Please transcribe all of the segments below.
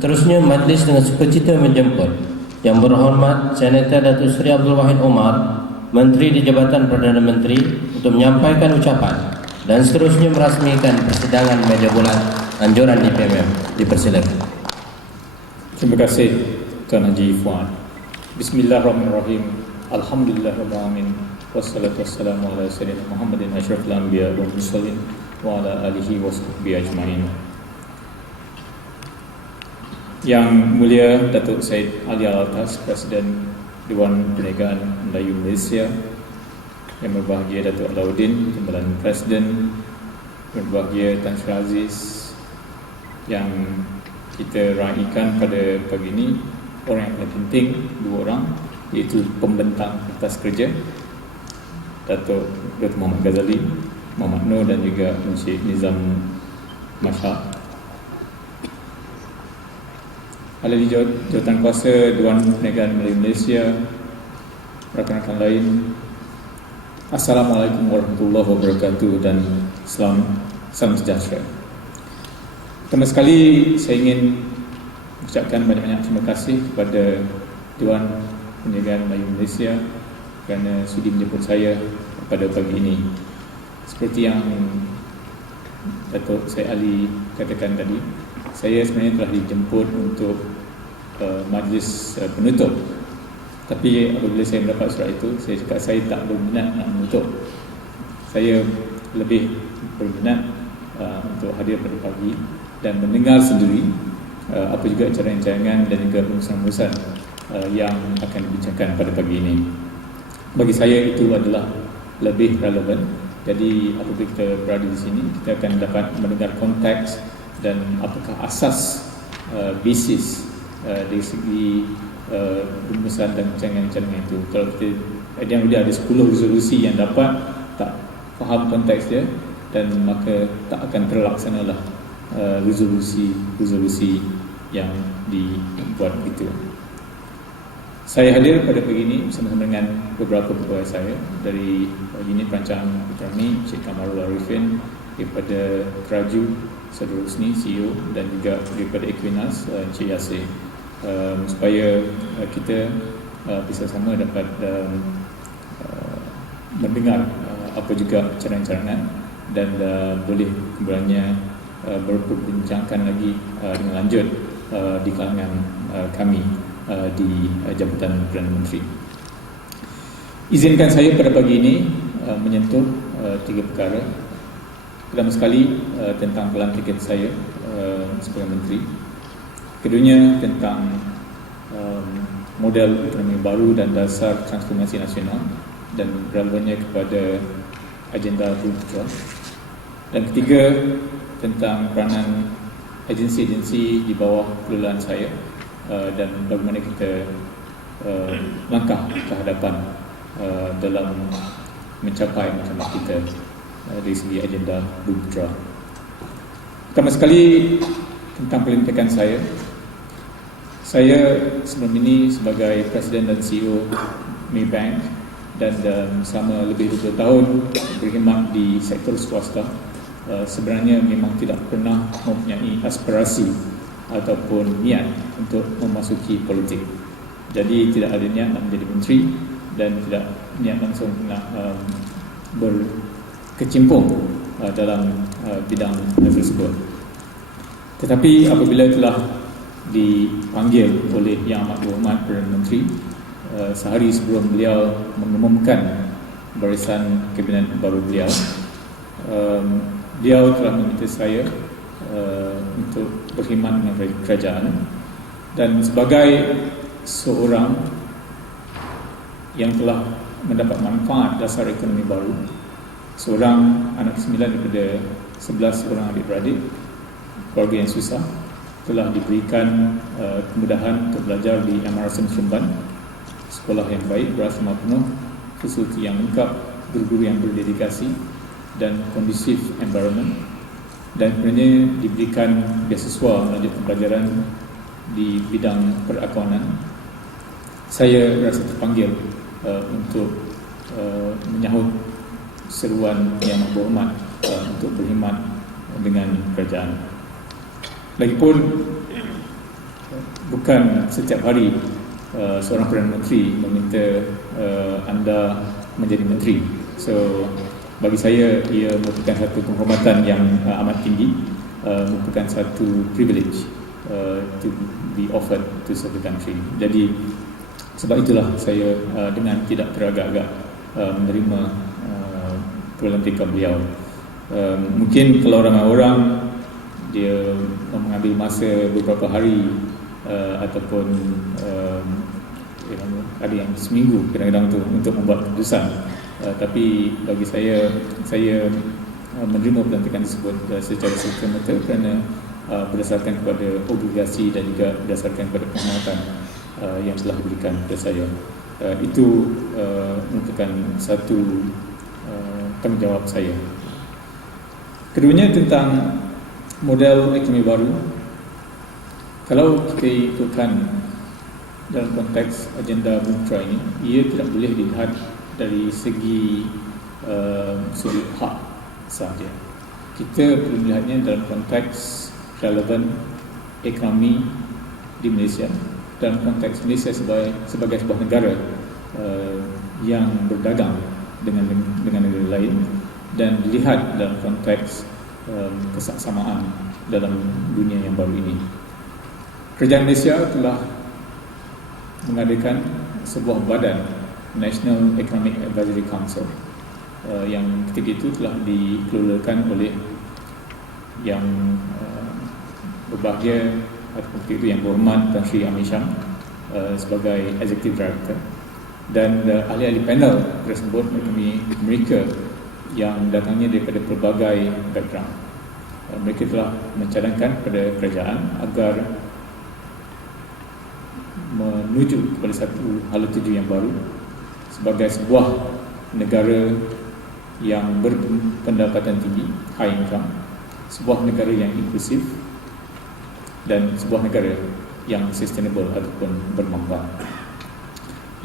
Seterusnya, majlis dengan sukacita menjemput Yang Berhormat Senator Datuk Seri Abdul Wahid Omar, Menteri di Jabatan Perdana Menteri, untuk menyampaikan ucapan dan seterusnya merasmikan persidangan meja bulat anjuran DPMM. Dipersilakan. Terima kasih Tuan Haji Fuad. Bismillahirrahmanirrahim. Alhamdulillahirrahmanirrahim. Wassalatu wassalamu ala sayyidina Muhammadin asyrafil anbiya wal mursalin wa ala alihi wa sahbihi ajma'in. Yang mulia Datuk Syed Ali Alatas, Presiden Dewan Perniagaan Melayu Malaysia, yang berbahagia Datuk Alauddin, Timbalan Presiden, yang berbahagia Tan Sri Aziz, yang kita raikan pada pagi ini, orang yang paling penting, dua orang, iaitu pembentang kertas kerja, Datuk Muhammad Ghazali, Muhammad Noor, dan juga Encik Nizam Mashhad. Ahli Jawatan Kuasa Dewan Perniagaan Melayu Malaysia, rakan-rakan lain, Assalamualaikum warahmatullahi wabarakatuh dan salam sejahtera. Pertama sekali saya ingin ucapkan banyak-banyak terima kasih kepada Dewan Perniagaan Melayu Malaysia kerana sudi menjemput saya pada pagi ini. Seperti yang Datuk Syed Ali katakan tadi, saya sebenarnya telah dijemput untuk majlis penutup. Tapi apabila saya mendapat surat itu, saya cakap saya tak berminat nak menutup. Saya lebih berminat untuk hadir pada pagi dan mendengar sendiri apa juga cadangan-cadangan dan juga urusan-urusan yang akan dibincangkan pada pagi ini. Bagi saya itu adalah lebih relevan. Jadi apabila kita berada di sini, kita akan dapat mendengar konteks dan apakah asas basis dari segi rumusan dan cadangan-cadangan itu. Kalau kita ada 10 resolusi yang dapat tak faham konteks dia, dan maka tak akan terlaksanalah resolusi yang dibuat begitu. Saya hadir pada pagi ini bersama-sama dengan beberapa pegawai saya dari unit perancangan ekonomi, Cik Kamarul Arifin, daripada Keraju Saudara Husni, CEO, dan juga daripada Equinas, Cik Yasir, supaya kita bersama dapat mendengar apa juga cadangan-cadangan dan boleh kemudiannya berbincangkan lagi dengan lanjut di kalangan kami di Jabatan Perdana Menteri. Izinkan saya pada pagi ini menyentuh 3 perkara. Pertama sekali tentang pelantikan saya sebagai Menteri. Keduanya tentang model ekonomi baru dan dasar transformasi nasional dan relevannya kepada agenda Putra. Dan ketiga tentang peranan agensi-agensi di bawah kelolaan saya dan bagaimana kita langkah ke hadapan dalam mencapai macam kita dari segi agenda Putra. Pertama sekali tentang pelantikan saya. Saya sebelum ini sebagai Presiden dan CEO Maybank dan selama lebih 20 tahun berkhidmat di sektor swasta, sebenarnya memang tidak pernah mempunyai aspirasi ataupun niat untuk memasuki politik. Jadi tidak ada niat nak menjadi menteri dan tidak niat langsung nak berkecimpung dalam bidang tersebut. Tetapi apabila telah dipanggil oleh Yang Amat Berhormat Perdana Menteri sehari sebelum beliau mengumumkan barisan kabinet baru beliau, beliau telah meminta saya untuk berkhidmat dengan kerajaan, dan sebagai seorang yang telah mendapat manfaat dasar ekonomi baru, seorang anak ke-9 daripada 11 orang adik-beradik, keluarga yang susah, telah diberikan kemudahan untuk belajar di MRSM Seremban, sekolah yang baik, berasrama penuh, fasiliti yang lengkap, guru-guru yang berdedikasi dan kondusif environment, dan kemudian diberikan beasiswa melanjutkan pelajaran di bidang perakuanan. Saya rasa terpanggil untuk menyahut seruan Yang Berhormat untuk berkhidmat dengan kerajaan. Lagipun bukan setiap hari seorang Perdana Menteri meminta anda menjadi menteri. So bagi saya ia merupakan satu penghormatan yang amat tinggi, merupakan satu privilege to be offered to such a country. Jadi sebab itulah saya dengan tidak teragak-agak menerima pelantikan beliau. Mungkin kalau ramai orang dia mengambil masa beberapa hari ataupun ada yang seminggu kadang-kadang untuk membuat keputusan, tapi bagi saya menerima pelantikan tersebut secara serta-merta kerana berdasarkan kepada obligasi dan juga berdasarkan kepada penghormatan yang telah diberikan kepada saya. Itu merupakan satu tanggungjawab saya. Keduanya tentang model ekonomi baru. Kalau kita ikutkan dalam konteks agenda Mitra ini, ia tidak boleh dilihat dari segi sudut hak sahaja. Kita perlu melihatnya dalam konteks relevan ekonomi di Malaysia, dalam konteks Malaysia sebagai sebuah negara yang berdagang dengan negara lain, dan dilihat dalam konteks kesaksamaan dalam dunia yang baru ini. Kerajaan Malaysia telah mengadakan sebuah badan, National Economic Advisory Council, yang ketika itu telah dikelolakan oleh yang berbahagia atau ketika itu yang berhormat Tan Sri Amir Shah sebagai Executive Director, dan ahli-ahli panel tersebut mereka yang datangnya daripada pelbagai background. Mereka telah mencadangkan kepada kerajaan agar menuju kepada satu hala tuju yang baru sebagai sebuah negara yang berpendapatan tinggi, high income, sebuah negara yang inklusif, dan sebuah negara yang sustainable ataupun bermanfaat.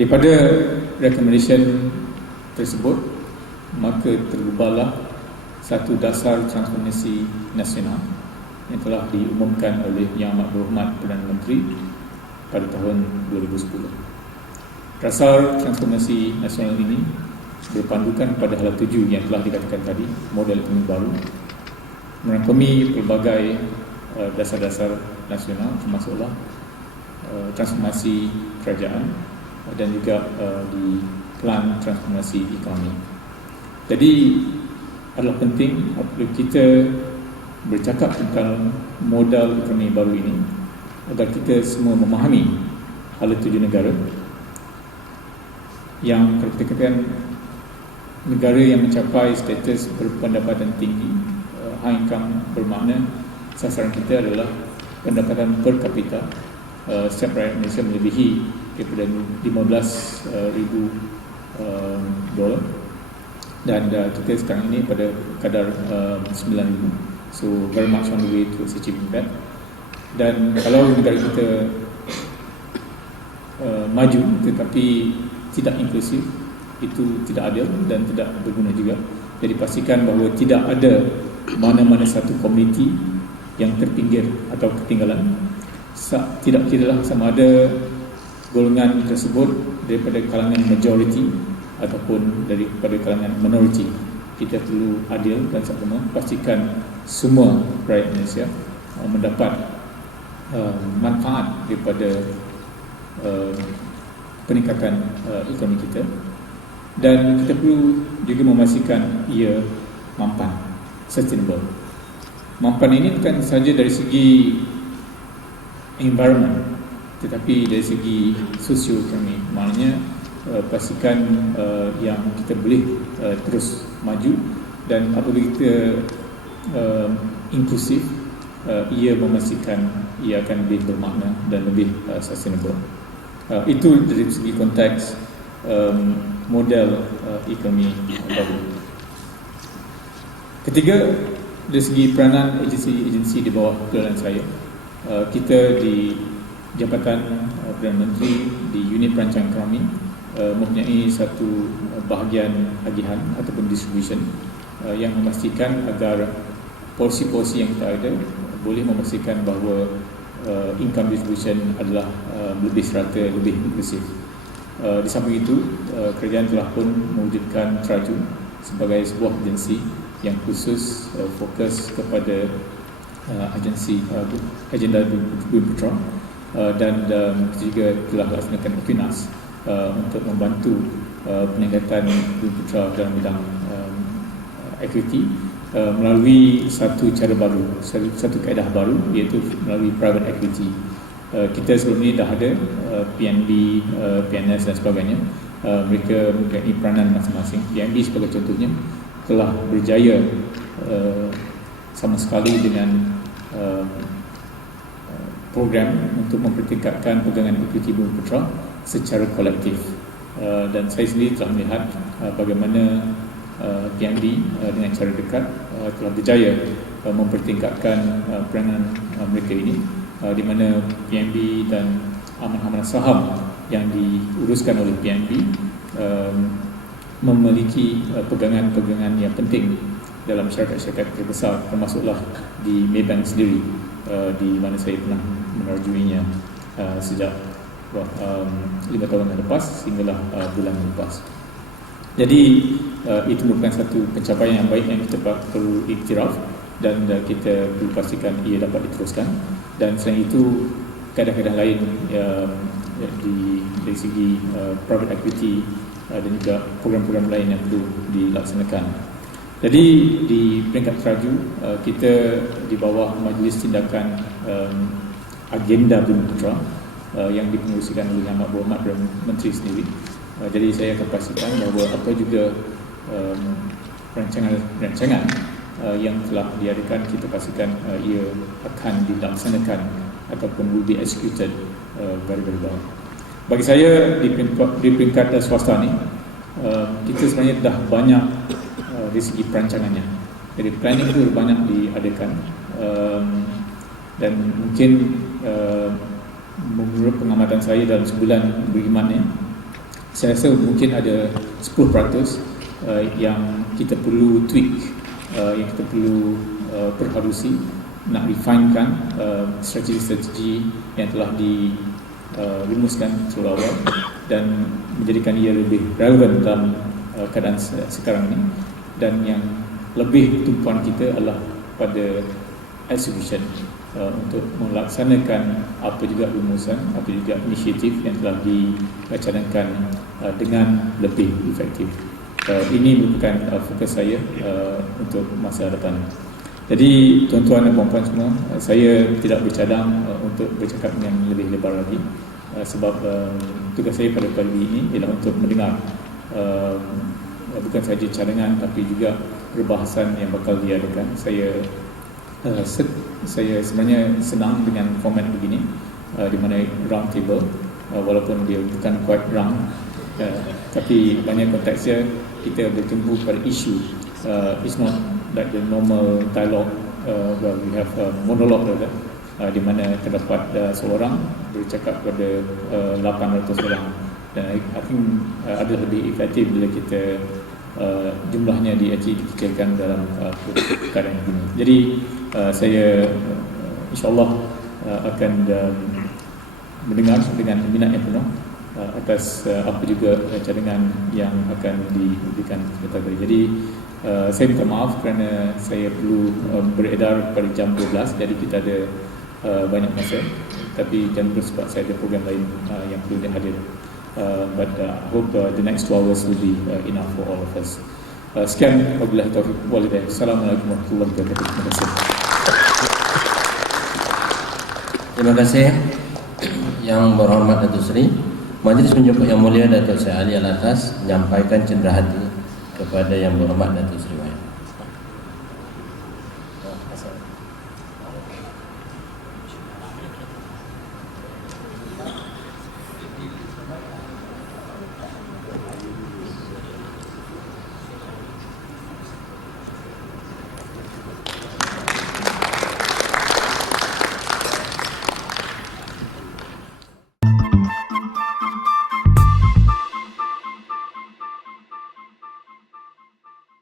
Daripada recommendation tersebut, maka terubahlah satu dasar transformasi nasional yang telah diumumkan oleh Yang Amat Berhormat Perdana Menteri pada tahun 2010. Dasar transformasi nasional ini berpandukan pada hala tuju yang telah dikatakan tadi, model ekonomi baru, merangkumi pelbagai dasar-dasar nasional, termasuklah transformasi kerajaan dan juga di plan transformasi ekonomi. Jadi adalah penting apabila kita bercakap tentang modal ekonomi baru ini agar kita semua memahami hala tuju negara yang, kalau kita katakan negara yang mencapai status berpendapatan tinggi, high income, bermakna sasaran kita adalah pendapatan per kapita setiap rakyat Malaysia melebihi daripada $15,000, dan kita sekarang ini pada kadar 9,000. So very much on the way to achieving that. Dan kalau negara kita maju tetapi tidak inklusif, itu tidak adil dan tidak berguna juga. Jadi pastikan bahawa tidak ada mana-mana satu komuniti yang terpinggir atau ketinggalan. Tidak kiralah sama ada golongan tersebut daripada kalangan majoriti ataupun daripada kalangan minoriti. Kita perlu adil dan sama, pastikan semua rakyat Malaysia mendapat manfaat daripada peningkatan ekonomi kita, dan kita perlu juga memastikan ia mampan, sustainable. Mampan ini bukan sahaja dari segi environment tetapi dari segi sosioekonomi, maknanya pastikan yang kita boleh terus maju, dan apabila kita inklusif, ia memastikan ia akan lebih bermakna dan lebih sustainable. Itu dari segi konteks model ekonomi baru. Ketiga, dari segi peranan agensi-agensi di bawah kelolaan saya, kita di Jabatan Perdana Menteri di unit perancang ekonomi mempunyai satu bahagian agihan ataupun distribution yang memastikan agar polisi-polisi yang kita ada boleh memastikan bahawa income distribution adalah lebih serata, lebih inklusif. Di samping itu, kerajaan telah pun mewujudkan Traju sebagai sebuah agensi yang khusus fokus kepada agensi agenda Bumi Putera, dan kita juga telah laksanakan Equinas untuk membantu peningkatan Bumi Putera dalam bidang equity melalui satu cara baru, satu kaedah baru, iaitu melalui private equity. Kita sebelum ini dah ada PNB, PNS dan sebagainya. Mereka mempunyai peranan masing-masing. PNB sebagai contohnya telah berjaya sama sekali dengan program untuk mempertingkatkan pegangan equity Bumi Putera secara kolektif. Dan saya sendiri telah melihat bagaimana PNB dengan cara dekat telah berjaya mempertingkatkan peranan mereka ini, di mana PNB dan amanah-amanah saham yang diuruskan oleh PNB memiliki pegangan-pegangan yang penting dalam syarikat-syarikat terbesar, termasuklah di Maybank sendiri, di mana saya pernah menerjuinya sejak 5 tahun yang lepas sehinggalah bulan lepas. Jadi itu merupakan satu pencapaian yang baik yang kita perlu iktiraf, dan kita perlu pastikan ia dapat diteruskan. Dan selain itu, kaedah-kaedah lain dari segi private equity dan juga program-program lain yang perlu dilaksanakan. Jadi di peringkat Traju, kita di bawah Majlis Tindakan Agenda Bumi Putera yang dipengerusikan oleh Yang Berhormat Perdana Menteri sendiri. Jadi saya akan pastikan bahawa apa juga rancangan yang telah diadakan, kita pastikan ia akan dilaksanakan ataupun will be executed very well. Bagi saya di peringkat swasta ni, kita sebenarnya dah banyak dari segi perancangannya. Jadi planning itu banyak diadakan, dan mungkin menurut pengamatan saya dalam sebulan beriman ni, saya rasa mungkin ada 10% yang kita perlu tweak, yang kita perlu perhalusi, nak refinekan strategi-strategi yang telah dirumuskan sebelum awal dan menjadikan ia lebih relevan dalam keadaan sekarang ini. Dan yang lebih tumpuan kita adalah pada execution, untuk melaksanakan apa juga rumusan, apa juga inisiatif yang telah dicadangkan dengan lebih efektif. Ini merupakan fokus saya untuk masa depan. Jadi tuan-tuan dan puan-puan semua, saya tidak bercadang untuk bercakap dengan lebih lebar lagi, sebab tugas saya pada pagi ini ialah untuk mendengar bukan sahaja cadangan tapi juga perbahasan yang bakal diadakan. Saya sebenarnya senang dengan format begini, di mana round table, walaupun dia bukan quite round, tapi banyak konteksnya kita bertumpu pada isu. It's not like the normal dialogue where we have monologue rather, di mana terdapat seorang bercakap pada 800 orang, dan I think ada lebih efektif bila kita jumlahnya dikecilkan dalam keadaan ini. Jadi saya insyaAllah akan mendengar dengan minat yang penuh atas apa juga cadangan yang akan diberikan sebentar tadi. Jadi saya minta maaf kerana saya perlu beredar pada jam 12, jadi kita ada banyak masa, tapi jangan bersebab saya ada program lain yang perlu dihadir. But I hope the next 2 hours will be enough for all of us. Sekian, wabillahi taufiq wal hidayah. Assalamualaikum warahmatullahi wabarakatuh. Terima kasih. Terima kasih Yang Berhormat Datuk Seri. Majlis menjemput Yang Mulia Datuk Seri Ali Alatas menyampaikan cenderahati kepada Yang Berhormat Datuk Seri Wahid.